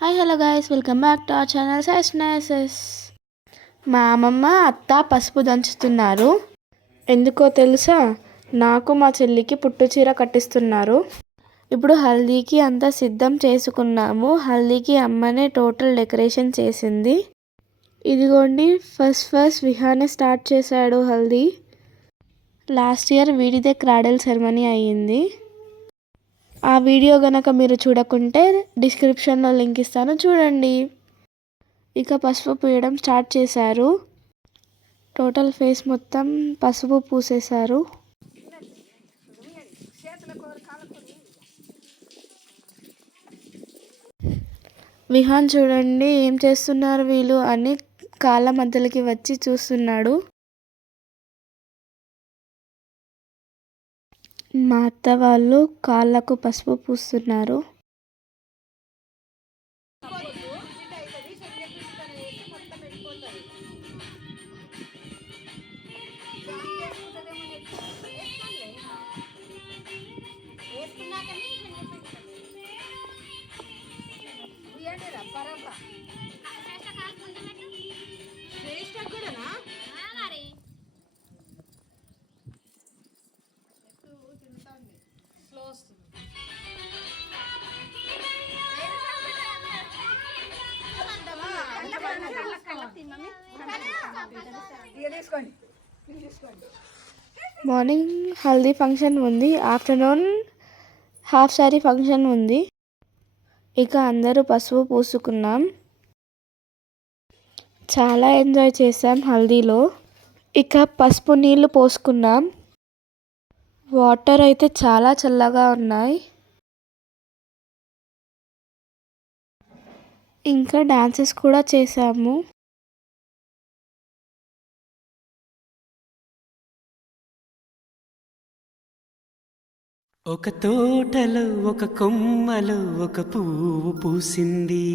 Hi hello guys, welcome back to our channel సైస్నెసెస్. మా అమ్మమ్మ అత్త పసుపు దంచుతున్నారు. ఎందుకో తెలుసా? నాకు మా చెల్లికి పుట్టు చీర కట్టిస్తున్నారు. ఇప్పుడు హల్దీకి అంతా సిద్ధం చేసుకున్నాము. హల్దీకి అమ్మనే టోటల్ డెకరేషన్ చేసింది. ఇదిగోండి, ఫస్ట్ విహానే స్టార్ట్ చేశాడు హల్దీ. లాస్ట్ ఇయర్ వీడిదే క్రాడల్ సెరమనీ అయ్యింది. ఆ వీడియో గనక మీరు చూడకుంటే డిస్క్రిప్షన్లో లింక్ ఇస్తాను, చూడండి. ఇక పసుపు పూయడం స్టార్ట్ చేశారు. టోటల్ ఫేస్ మొత్తం పసుపు పూసేశారు. విహాన్ చూడండి ఏం చేస్తున్నారు వీళ్ళు అని కాళ్ళ మధ్యలోకి వచ్చి చూస్తున్నాడు. మా అత్త వాళ్ళు కాళ్ళకు పసుపు పూస్తున్నారు. మార్నింగ్ హల్దీ ఫంక్షన్ ఉంది, ఆఫ్టర్నూన్ హాఫ్ సారీ ఫంక్షన్ ఉంది. ఇక అందరూ పసుపు పూసుకున్నాం. చాలా ఎంజాయ్ చేసాం హల్దీలో. ఇక పసుపు నీళ్ళు పోసుకున్నాం. వాటర్ అయితే చాలా చల్లగా ఉన్నాయి. ఇంకా డాన్సెస్ కూడా చేసాము. ఒక తోటలో ఒక కొమ్మలో ఒక పువ్వు పూసింది.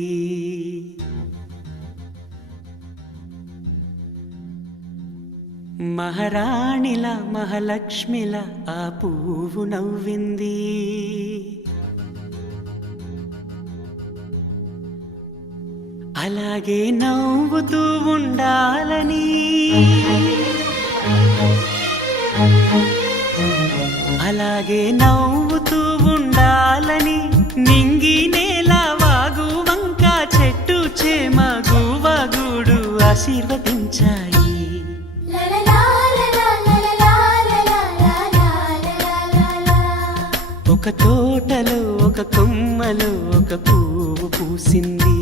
మహారాణిల మహాలక్ష్మిల ఆ పువ్వు నవ్వింది. అలాగే నవ్వుతూ ఉండాలని, అలాగే నవ్వుతూ ఉండాలని నింగి నేల వాగు వంక చెట్టు చేమ గువగూడు ఆశీర్వదించాయి. ఒక తోటలో ఒక కొమ్మలో ఒక పువ్వు పూసింది.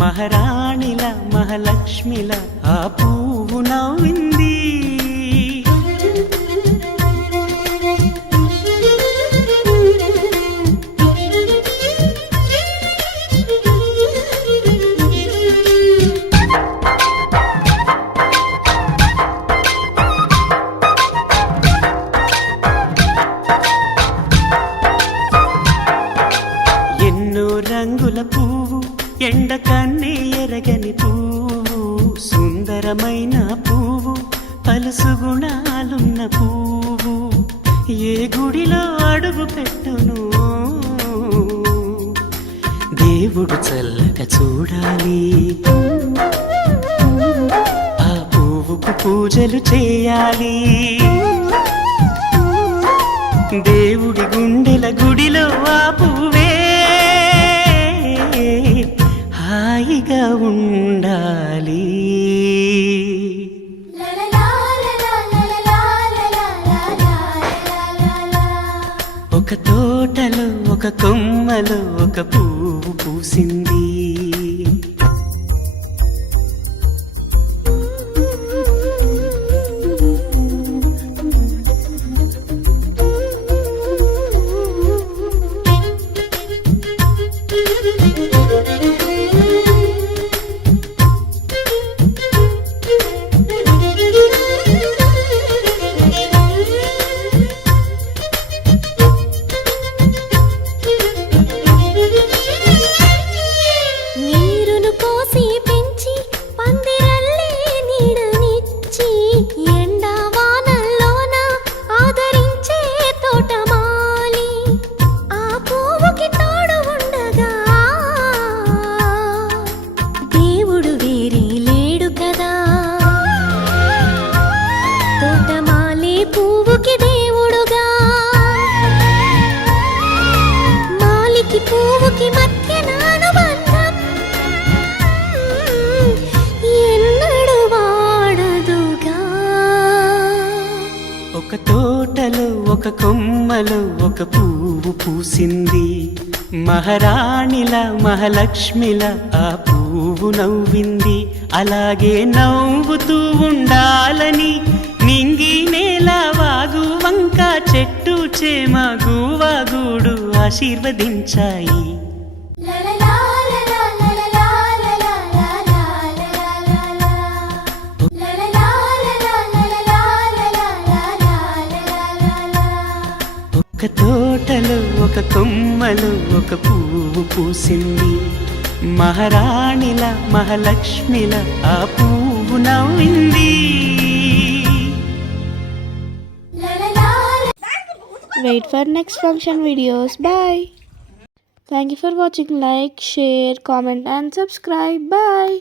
మహారాణిల మహాలక్ష్మిల ఆ పువ్వు నవ్వింది. రంగుల పువ్వు, ఎండ కన్నే ఎరగని పువ్వు, సుందరమైన పువ్వు, పలుసు గుణాలున్న పువ్వు, ఏ గుడిలో అడుగు పెట్టును దేవుడు చల్లగా చూడాలి. ఆ పువ్వుకు పూజలు చేయాలి. దేవుడి గుండెల గుడిలో ఆ పువ్వే హాయిగా ఉండాలి. ఒక తోటలో ఒక కొమ్మలో ఒక పువ్వు పూసింది. కొమ్మలో ఒక పువ్వు పూసింది. మహారాణిల మహాలక్ష్మిల ఆ పువ్వు నవ్వింది. అలాగే నవ్వుతూ ఉండాలని నింగి నేల వాగు వంక చెట్టు చేమ గువ్వ గూడు ఆశీర్వదించాయి. ఒక తోటలో ఒక కొమ్మలో ఒక పువ్వు పూసింది. మహారాణిల మహాలక్ష్మిల ఆ పువ్వు నవ్వింది. Wait for next function videos. Bye. Thank you for watching. Like, share, comment and subscribe. Bye.